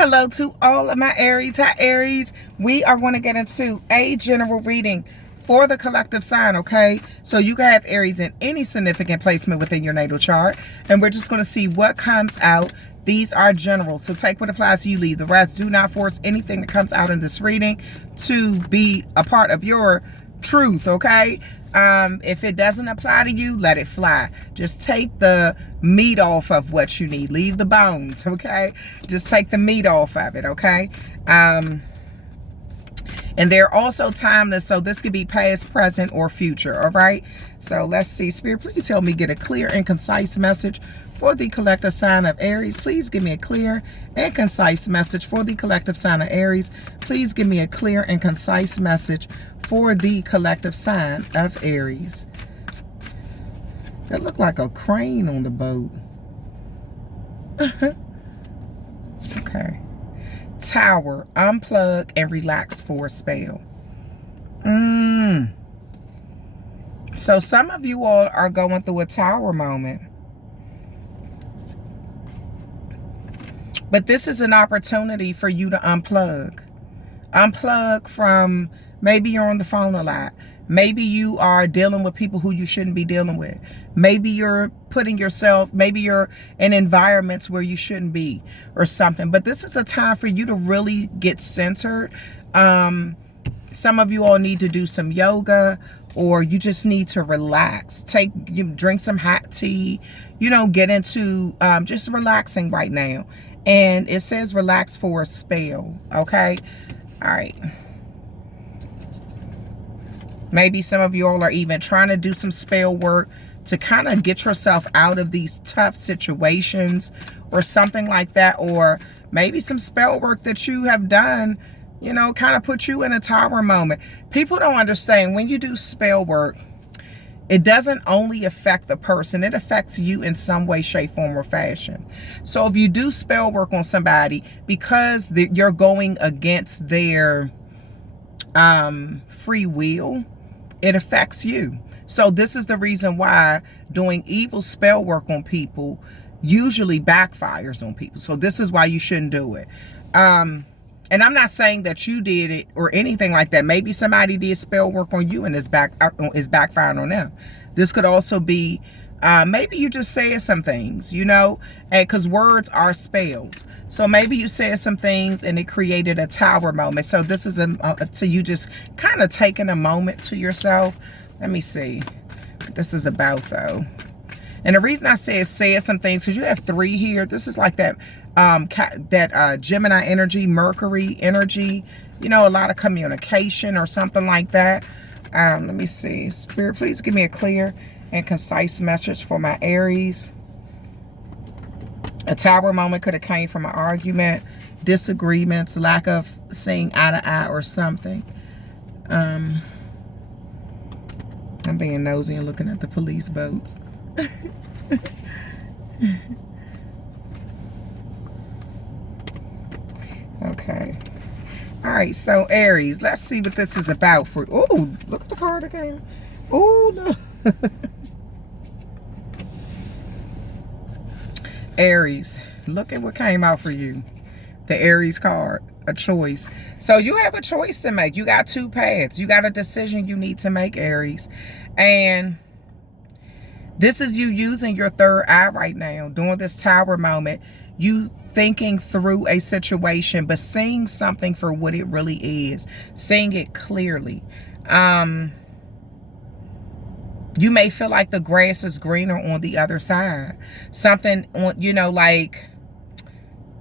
Hello to all of my Aries. Hi, Aries. We are going to get into a general reading for the collective sign, okay? So you can have Aries in any significant placement within your natal chart, and we're just going to see what comes out. These are general, so take what applies to you, leave the rest. Do not force anything that comes out in this reading to be a part of your truth, okay? If it doesn't apply to you, let it fly. Just take the meat off of what you need. Leave the bones, okay? Just take the meat off of it, okay? And they're also timeless, so this could be past, present, or future, all right? So let's see. Spirit, please help me get a clear and concise message for the collective sign of Aries. Please give me a clear and concise message for the collective sign of Aries. Please give me a clear and concise message for the collective sign of Aries. That looked like a crane on the boat. Okay. Tower, unplug, and relax for a spell. So some of you all are going through a tower moment. But this is an opportunity for you to unplug. Unplug from, maybe you're on the phone a lot. Maybe you are dealing with people who you shouldn't be dealing with. Maybe you're putting yourself, maybe you're in environments where you shouldn't be or something. But this is a time for you to really get centered. Some of you all need to do some yoga, or you just need to relax. Drink some hot tea, get into just relaxing right now. And it says relax for a spell, okay? All right. Maybe some of you all are even trying to do some spell work to kind of get yourself out of these tough situations or something like that. Or maybe some spell work that you have done, kind of put you in a tower moment. People don't understand when you do spell work, it doesn't only affect the person, it affects you in some way, shape, form, or fashion. So if you do spell work on somebody, because you're going against their free will, it affects you. So this is the reason why doing evil spell work on people usually backfires on people. So this is why you shouldn't do it. And I'm not saying that you did it or anything like that. Maybe somebody did spell work on you and is backfiring on them. This could also be, maybe you just said some things, and because words are spells. So maybe you said some things and it created a tower moment. So this is so you just kind of taking a moment to yourself. Let me see what this is about, though. And the reason I say some things, because you have 3 here. This is like that Gemini energy, Mercury energy, a lot of communication or something like that. Let me see. Spirit, please give me a clear and concise message for my Aries. A tower moment could have came from an argument, disagreements, lack of seeing eye to eye or something. I'm being nosy and looking at the police boats. Okay. All right, so Aries, let's see what this is about for. Oh, look at the card again. Oh, no. Aries, look at what came out for you. The Aries card, a choice. So you have a choice to make. You got 2 paths. You got a decision you need to make, Aries. And this is you using your third eye right now, during this tower moment. You thinking through a situation, but seeing something for what it really is. Seeing it clearly. You may feel like the grass is greener on the other side. Something on, like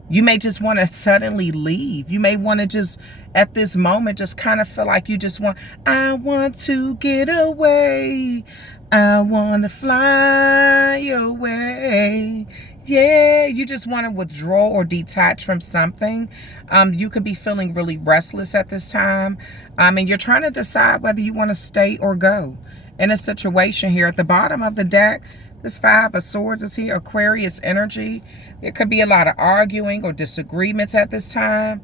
you may just want to suddenly leave. You may want to just, at this moment, just kind of feel like you just I want to get away. I want to fly away. Yeah, you just want to withdraw or detach from something. You could be feeling really restless at this time. And you're trying to decide whether you want to stay or go in a situation here. At the bottom of the deck, this 5 of Swords is here, Aquarius energy. There could be a lot of arguing or disagreements at this time.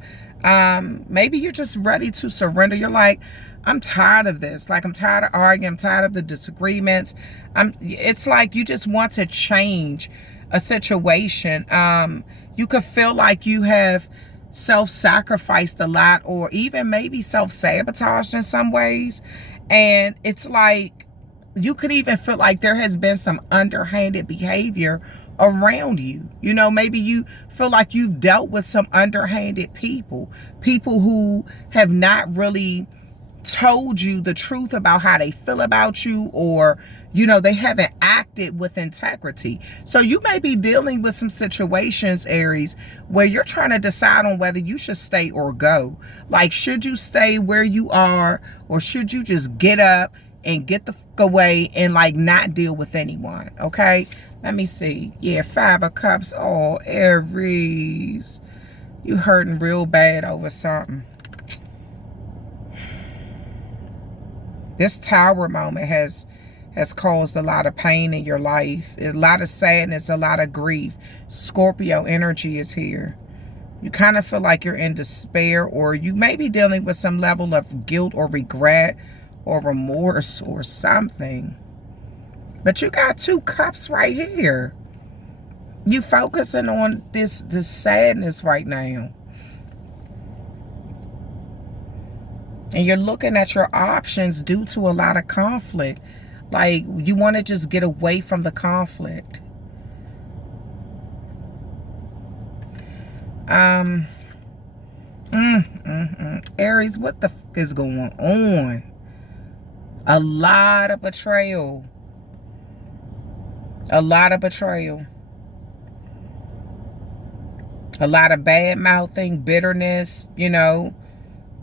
Maybe you're just ready to surrender. You're like, I'm tired of this. Like, I'm tired of arguing. I'm tired of the disagreements. It's like you just want to change a situation. You could feel like you have self-sacrificed a lot, or even maybe self-sabotaged in some ways. And it's like, you could even feel like there has been some underhanded behavior around you. You know, maybe you feel like you've dealt with some underhanded people who have not really told you the truth about how they feel about you, or, you know, they haven't acted with integrity. So you may be dealing with some situations, Aries, where you're trying to decide on whether you should stay or go. Like, should you stay where you are, or should you just get up and get the fuck away and like not deal with anyone? Okay, let me see. Yeah, 5 of Cups. Oh, Aries, you hurting real bad over something. This Tower moment has caused a lot of pain in your life. A lot of sadness, a lot of grief. Scorpio energy is here. You kind of feel like you're in despair, or you may be dealing with some level of guilt or regret or remorse or something. But you got 2 cups right here. You focusing on this sadness right now. And you're looking at your options due to a lot of conflict. Like, you want to just get away from the conflict. Aries, what the fuck is going on? A lot of betrayal. A lot of betrayal. A lot of bad mouthing, bitterness, you know,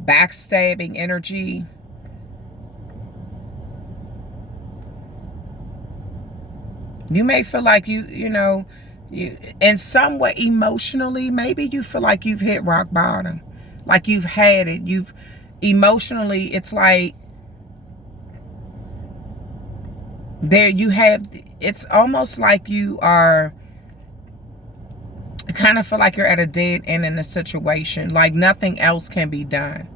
backstabbing energy. You may feel like you know, you in some way emotionally, maybe you feel like you've hit rock bottom. Like you've had it. You've emotionally, it's like there you have, it's almost like you are, I kind of feel like you're at a dead end in a situation. Like nothing else can be done.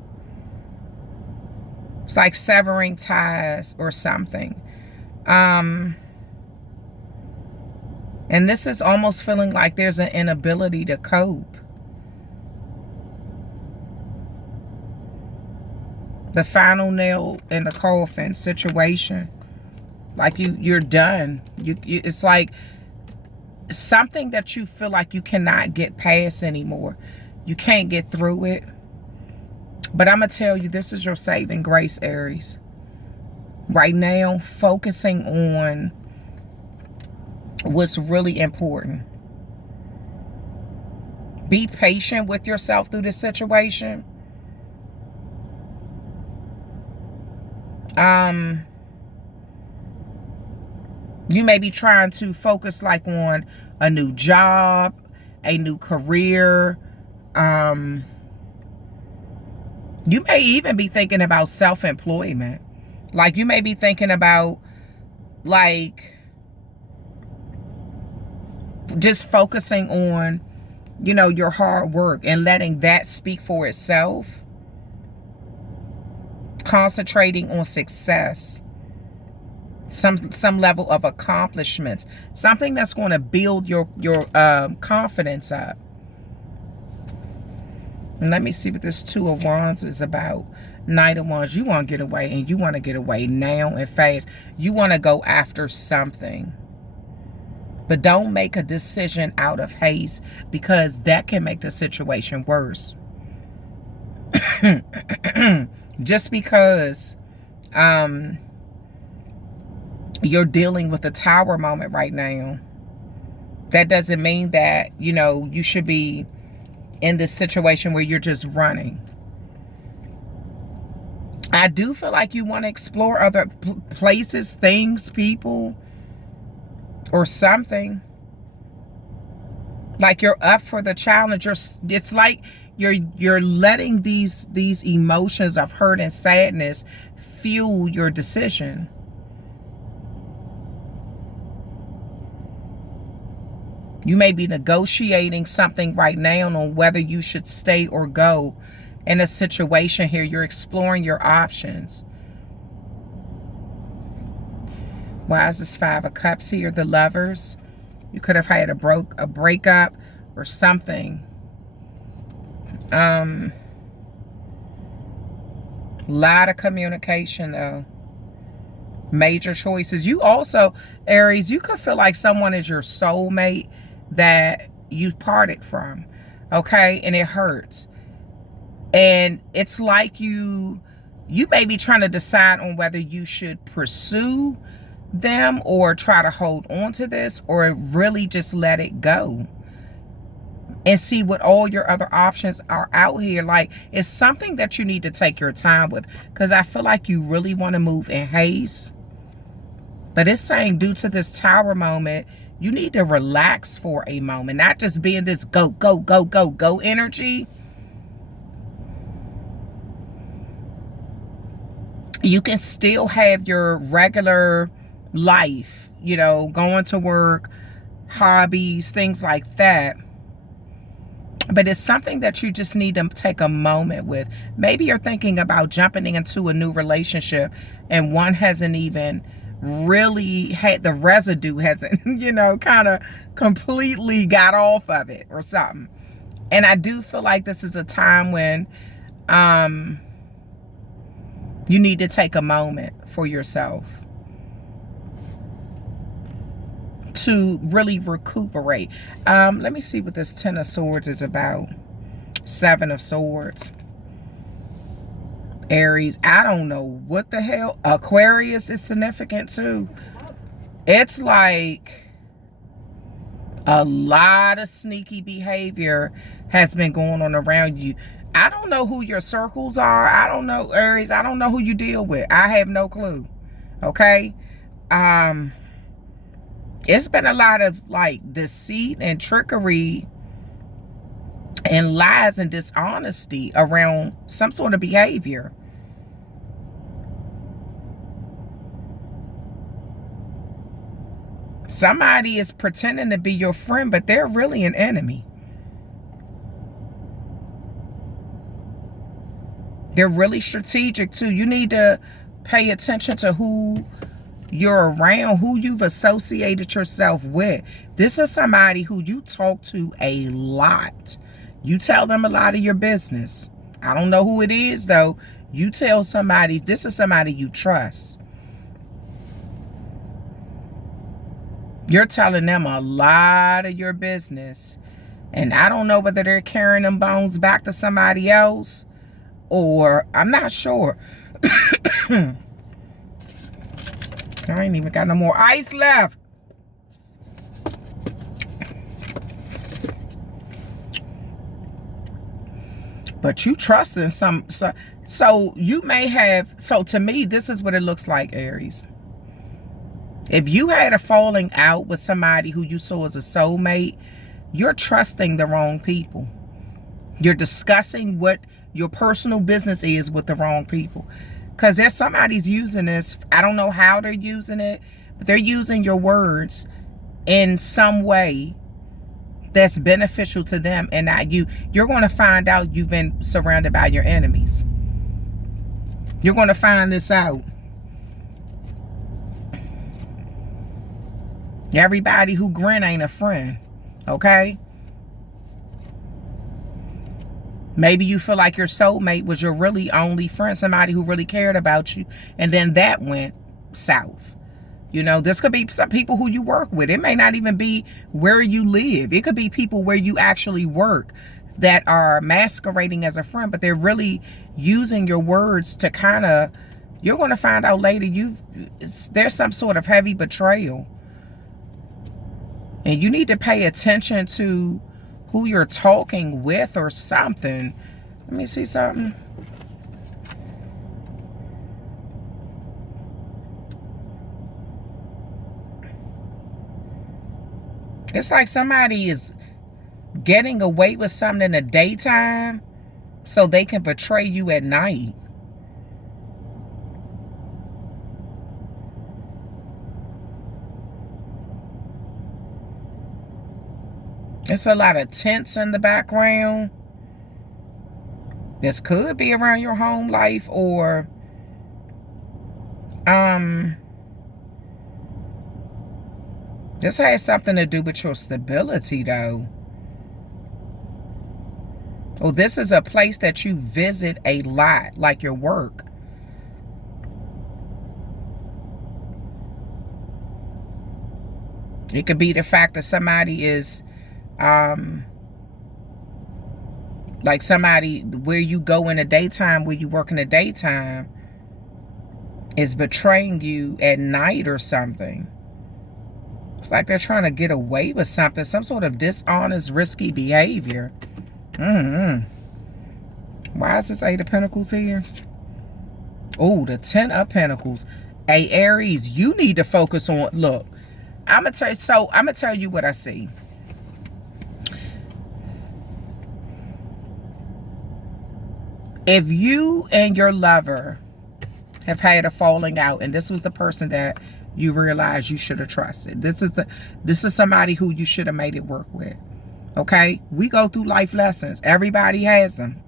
It's like severing ties or something. And this is almost feeling like there's an inability to cope. The final nail in the coffin situation. Like you're done. It's like something that you feel like you cannot get past anymore. You can't get through it. But I'm going to tell you, this is your saving grace, Aries. Right now, focusing on what's really important. Be patient with yourself through this situation. You may be trying to focus like on a new job, a new career. You may even be thinking about self-employment. Like you may be thinking about like just focusing on, you know, your hard work and letting that speak for itself. Concentrating on success. Some level of accomplishments. Something that's going to build your confidence up. And let me see what this 2 of Wands is about. Knight of Wands. You want to get away, and you want to get away now and fast. You want to go after something. But don't make a decision out of haste, because that can make the situation worse. Just because you're dealing with a Tower moment right now, that doesn't mean that, you know, you should be in this situation where you're just running. I do feel like you want to explore other places, things, people, or something. Like you're up for the challenge. It's like you're letting these emotions of hurt and sadness fuel your decision. You may be negotiating something right now on whether you should stay or go in a situation here. You're exploring your options. Why is this 5 of Cups here? The Lovers. You could have had a breakup or something. Um, lot of communication though. Major choices. You also, Aries, you could feel like someone is your soulmate that you parted from. Okay, and it hurts. And it's like you may be trying to decide on whether you should pursue them or try to hold on to this or really just let it go and see what all your other options are out here. Like, it's something that you need to take your time with, because I feel like you really want to move in haste. But it's saying due to this Tower moment, you need to relax for a moment, not just be in this go, go, go, go, go energy. You can still have your regular life, you know, going to work, hobbies, things like that. But it's something that you just need to take a moment with. Maybe you're thinking about jumping into a new relationship and one hasn't even really had, the residue hasn't, you know, kind of completely got off of it or something. And I do feel like this is a time when you need to take a moment for yourself to really recuperate. Let me see what this Ten of Swords is about. Seven of Swords. Aries, I don't know what the hell. Aquarius is significant too. It's like a lot of sneaky behavior has been going on around you. I don't know who your circles are. I don't know, Aries. I don't know who you deal with. I have no clue. Okay? It's been a lot of like deceit and trickery and lies and dishonesty around some sort of behavior. Somebody is pretending to be your friend, but they're really an enemy. They're really strategic too. You need to pay attention to who you're around, who you've associated yourself with. This is somebody who you talk to a lot. You tell them a lot of your business. I don't know who it is though. You tell somebody, this is somebody you trust. You're telling them a lot of your business. And I don't know whether they're carrying them bones back to somebody else, or I'm not sure. I ain't even got no more ice left. But you trust in so you may have, so to me, this is what it looks like, Aries. If you had a falling out with somebody who you saw as a soulmate, you're trusting the wrong people. You're discussing what your personal business is with the wrong people. Because there's somebody's using this. I don't know how they're using it, but they're using your words in some way that's beneficial to them and not you. You're going to find out you've been surrounded by your enemies. You're going to find this out. Everybody who grin ain't a friend, okay? Maybe you feel like your soulmate was your really only friend, somebody who really cared about you, and then that went south. You know, this could be some people who you work with. It may not even be where you live. It could be people where you actually work that are masquerading as a friend, but they're really using your words to kind of, you're going to find out later there's some sort of heavy betrayal. And you need to pay attention to who you're talking with or something. Let me see something. It's like somebody is getting away with something in the daytime so they can betray you at night. It's a lot of tents in the background. This could be around your home life, or this has something to do with your stability though. Oh, this is a place that you visit a lot, like your work. It could be the fact that somebody is, like somebody where you go in the daytime, where you work in the daytime, is betraying you at night or something. It's like they're trying to get away with something, some sort of dishonest, risky behavior. Why is this 8 of Pentacles here? Oh, the 10 of Pentacles. Hey, Aries, you need to focus on, look, I'm going to tell you what I see. If you and your lover have had a falling out, and this was the person that you realize you should have trusted. This is somebody who you should have made it work with. Okay? We go through life lessons. Everybody has them.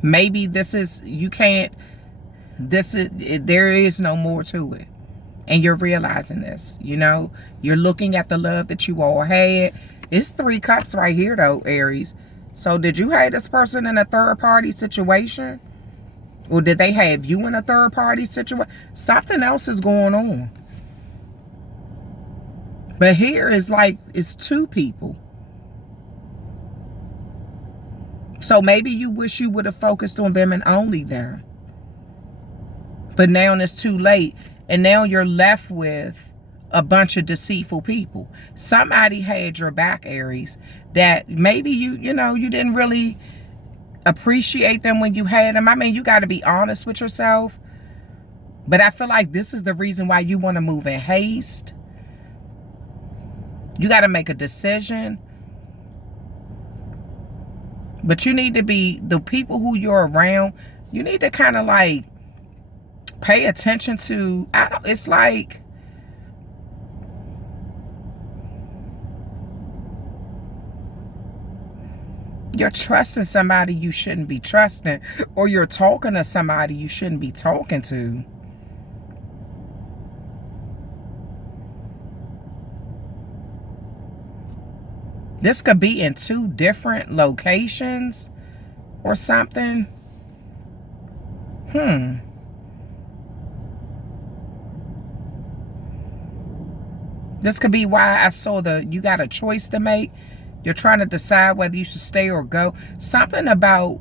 Maybe there is no more to it. And you're realizing this, you know, you're looking at the love that you all had. It's 3 cups right here though, Aries. So did you have this person in a third party situation? Or did they have you in a third party situation? Something else is going on. But here is like, it's 2 people. So maybe you wish you would have focused on them and only them. But now it's too late. And now you're left with a bunch of deceitful people. Somebody had your back, Aries, that maybe you didn't really appreciate them when you had them. I mean, you got to be honest with yourself. But I feel like this is the reason why you want to move in haste. You got to make a decision. But you need to be, the people who you're around, you need to kind of like pay attention to. It's like, you're trusting somebody you shouldn't be trusting, or you're talking to somebody you shouldn't be talking to. This could be in 2 different locations or something. This could be why I saw you got a choice to make. You're trying to decide whether you should stay or go. Something about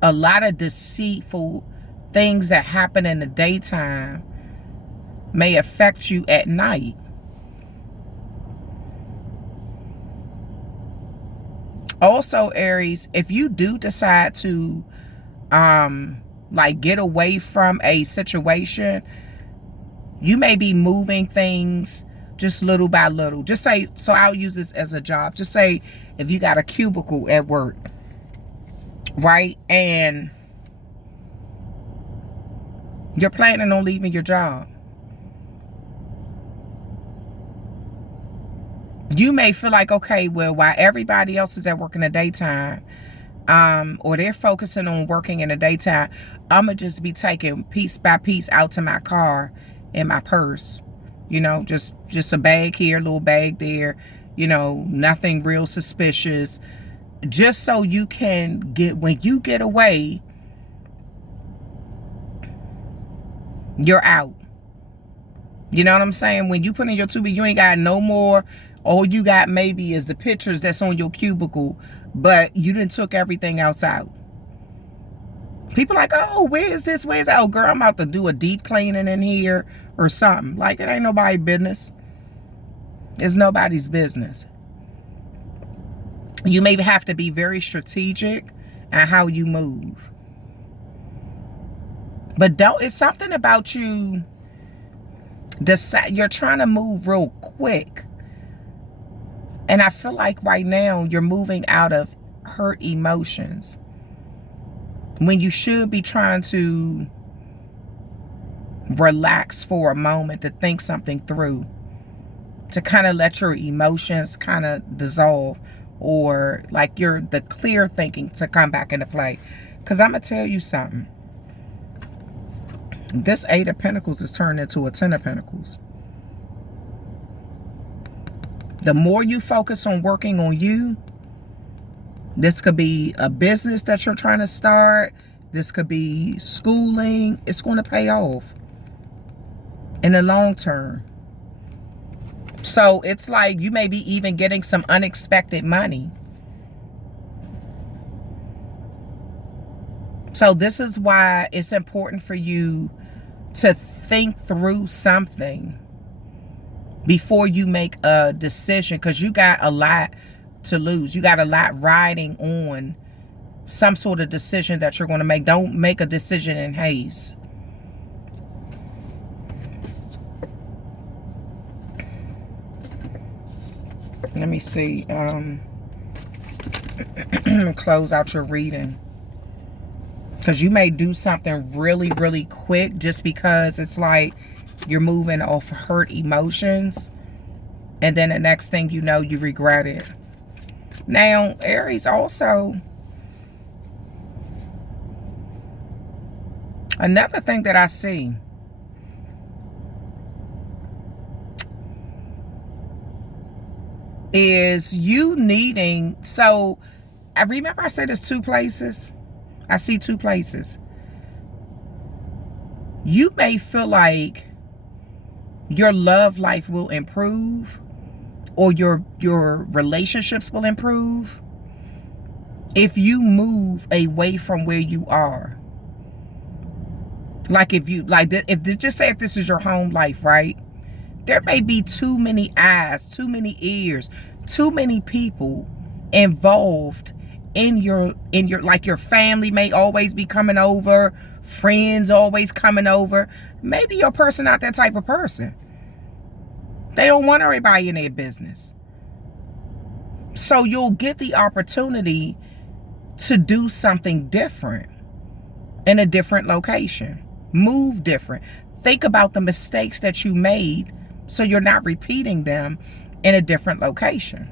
a lot of deceitful things that happen in the daytime may affect you at night. Also, Aries, if you do decide to like get away from a situation, you may be moving things just little by little. Just say, so I'll use this as a job. Just say if you got a cubicle at work, right? And you're planning on leaving your job. You may feel like, okay, well, while everybody else is at work in the daytime, or they're focusing on working in the daytime, I'm going to just be taking piece by piece out to my car and my purse. You know, just a bag here, a little bag there, you know, nothing real suspicious. Just so you can when you get away, you're out. You know what I'm saying? When you put in your tubie, you ain't got no more. All you got maybe is the pictures that's on your cubicle, but you done took everything else out. People like, oh, where is this? Where's that? Oh, girl, I'm about to do a deep cleaning in here or something. Like, it ain't nobody's business. It's nobody's business. You maybe have to be very strategic at how you move. But it's something about you decide you're trying to move real quick. And I feel like right now you're moving out of hurt emotions when you should be trying to relax for a moment, to think something through, to kind of let your emotions kind of dissolve, or like the clear thinking to come back into play. Because I'm going to tell you something. This 8 of Pentacles is turned into a 10 of Pentacles. The more you focus on working on you, This could be a business that you're trying to start. This could be schooling. It's going to pay off in the long term. So it's like you may be even getting some unexpected money. So this is why it's important for you to think through something before you make a decision, because you got a lot to lose. You got a lot riding on some sort of decision that you're going to make. Don't make a decision in haste. Let me see. Close out your reading. Because you may do something really, really quick just because it's like you're moving off hurt emotions. And then the next thing you know, you regret it. Now, Aries also, another thing that I see is you needing, so I remember I said there's two places. I see two places. You may feel like your love life will improve, or your relationships will improve if you move away from where you are. Like if you, like, just say if this is your home life, right? There may be too many eyes, too many ears, too many people involved in your, like your family may always be coming over, friends always coming over. Maybe your person not that type of person. They don't want everybody in their business. So you'll get the opportunity to do something different in a different location. Move different. Think about the mistakes that you made so you're not repeating them in a different location.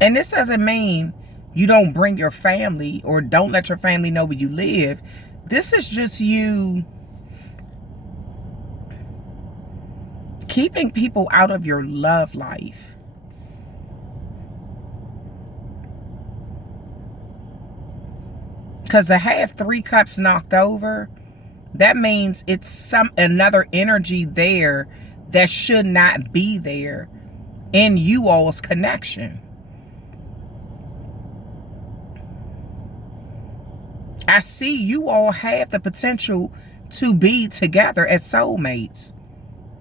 And this doesn't mean you don't bring your family or don't let your family know where you live. This is just you keeping people out of your love life. Because to have 3 cups knocked over, that means it's another energy there that should not be there in you all's connection. I see you all have the potential to be together as soulmates.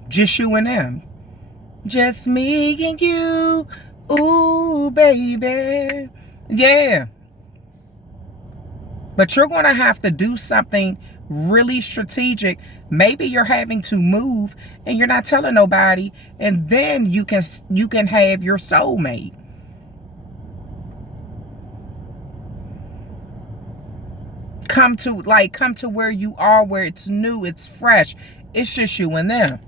Just you and them. Just me and you. Ooh, baby. Yeah. But you're going to have to do something really strategic. Maybe you're having to move and you're not telling nobody, and then you can have your soulmate. Come to where you are, where it's new, it's fresh. It's just you and them.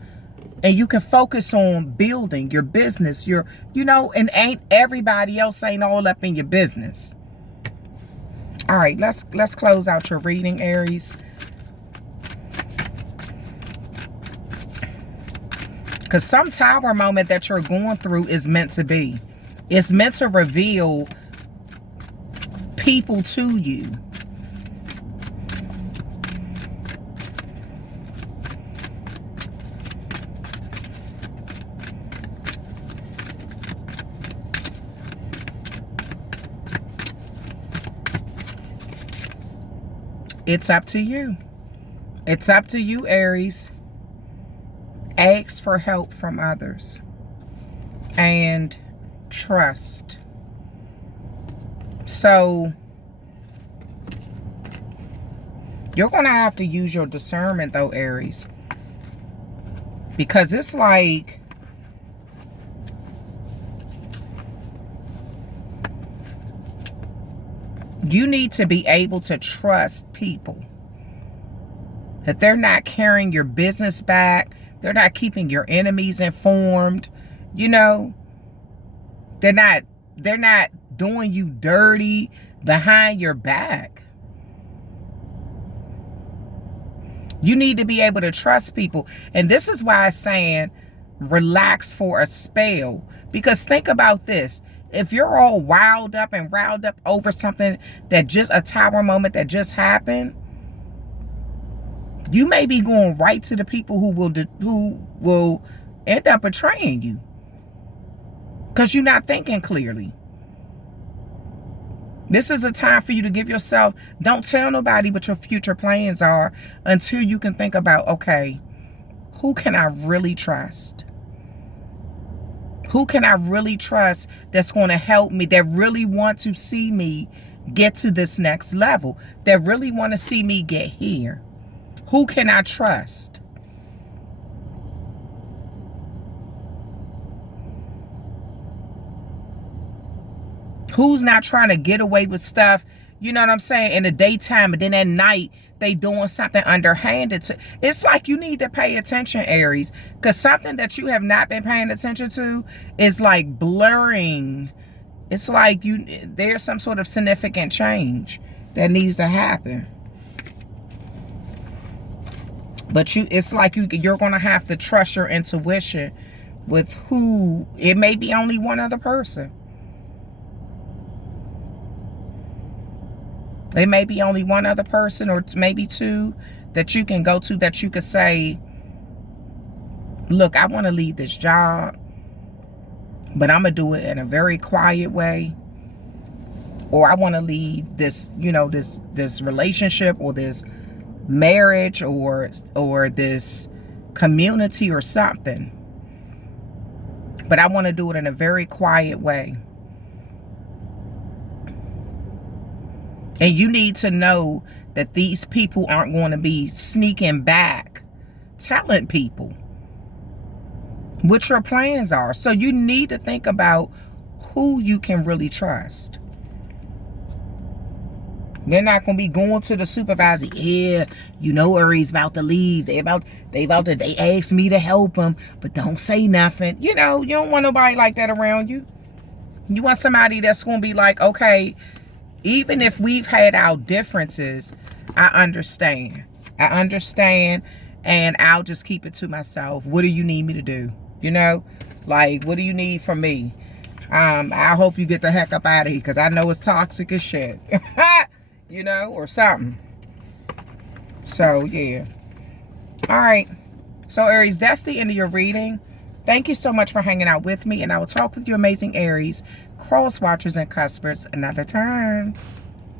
And you can focus on building your business, and ain't everybody else ain't all up in your business. All right, let's close out your reading, Aries. Because some tower moment that you're going through is meant to be. It's meant to reveal people to you. It's up to you. It's up to you, Aries. Ask for help from others. And trust. So, you're going to have to use your discernment, though, Aries. Because it's like you need to be able to trust people. That they're not carrying your business back. They're not keeping your enemies informed. They're not doing you dirty behind your back. You need to be able to trust people. And this is why I'm saying relax for a spell. Because think about this. If you're all wound up and riled up over something that just a tower moment that just happened, you may be going right to the people who will end up betraying you. Because you're not thinking clearly. This is a time for you to give yourself, don't tell nobody what your future plans are until you can think about, okay, who can I really trust? Who can I really trust that's going to help me, that really want to see me get to this next level, that really want to see me get here? Who can I trust? Who's not trying to get away with stuff, you know what I'm saying, in the daytime, but then at night, they doing something underhanded. It's like you need to pay attention, Aries, because something that you have not been paying attention to is like blurring. It's like there's some sort of significant change that needs to happen. But it's like you're going to have to trust your intuition with who, it may be only one other person. It may be only one other person or maybe two that you can go to, that you could say, look, I want to leave this job, but I'm going to do it in a very quiet way. Or I want to leave this, you know, this relationship or this marriage or this community or something. But I want to do it in a very quiet way. And you need to know that these people aren't going to be sneaking back, telling people what your plans are. So you need to think about who you can really trust. They're not going to be going to the supervisor. Yeah, you know Aries about to leave. They asked me to help them, but don't say nothing. You know, you don't want nobody like that around you. You want somebody that's going to be like, okay, even if we've had our differences, I understand. And I'll just keep it to myself. What do you need me to do? You know, like, what do you need from me? I hope you get the heck up out of here because I know it's toxic as shit. You know, or something. So, yeah. All right. So, Aries, that's the end of your reading. Thank you so much for hanging out with me. And I will talk with you amazing Aries, cross watchers, and cuspers another time.